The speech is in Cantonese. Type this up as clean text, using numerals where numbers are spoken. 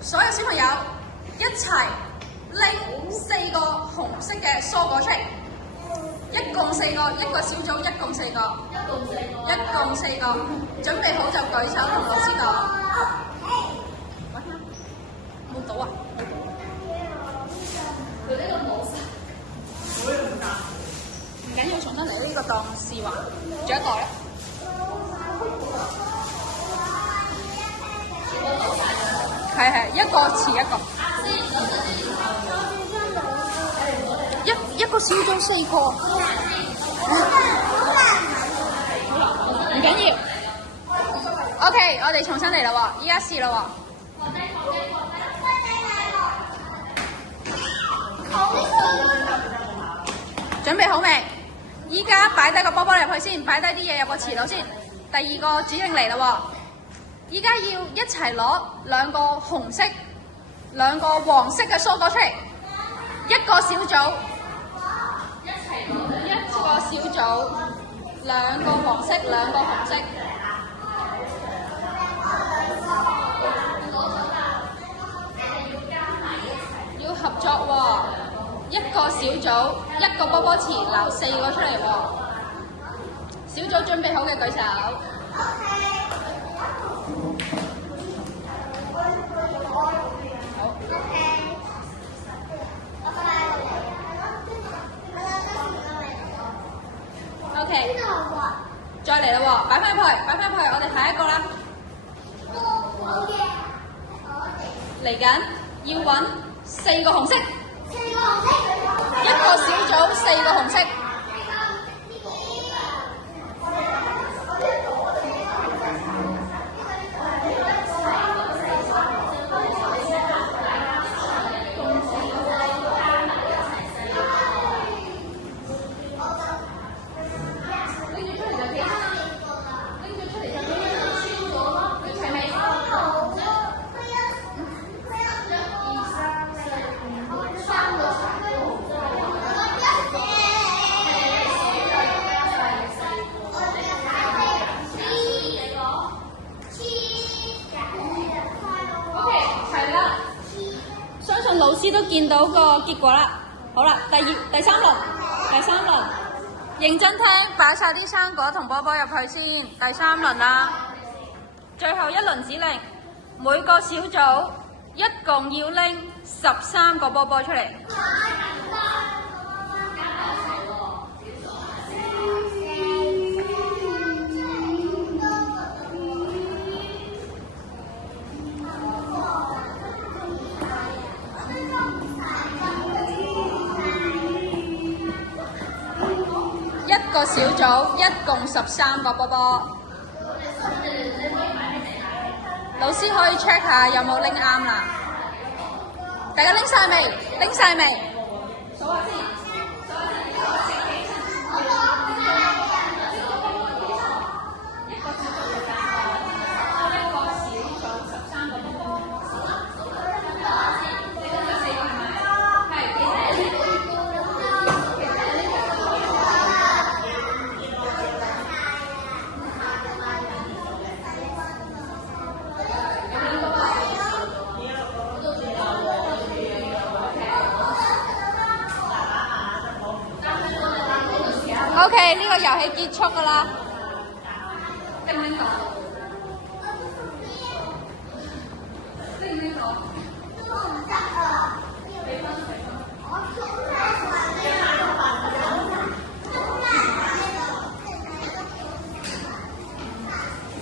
所有小朋友一齊拎4個紅色嘅蔬果出嚟，一共4個，一個小組一共4個，一共4個，準備好就舉手同老師講。冇到啊！佢呢個冇曬，冇用㗎。唔緊要，重新嚟呢個當試玩。仲有一個咧。係一個遲一個。一個小組4個。唔緊要。OK， 我哋重新嚟啦喎，依家試啦喎。準備好未？依家擺低個波波入去先，擺低啲嘢入個池度先。第二個指令嚟啦喎，依家要一齊攞2個紅色、2個黃色嘅蔬果出嚟，一個小組，一個小組，2個黃色、2個紅色。要合作喎，一個小組，一個波波池，撈4個出嚟喎。小組準備好嘅舉手。OK， 再嚟啦喎，擺翻入去，我哋下一個啦。嚟緊要揾4個紅色，一個小組4個紅色。老師都見到個結果啦，好啦，第三輪，認真聽，擺晒啲生果同波波入去先，第3輪啦，最後一輪指令，每個小組一共要拎13個波波出嚟。一個小組一共13個波波，老師可以 check 下有冇拎啱啦。大家拎晒未？數下先。OK， 呢個遊戲結束㗎啦。拎唔拎到？拎唔拎到？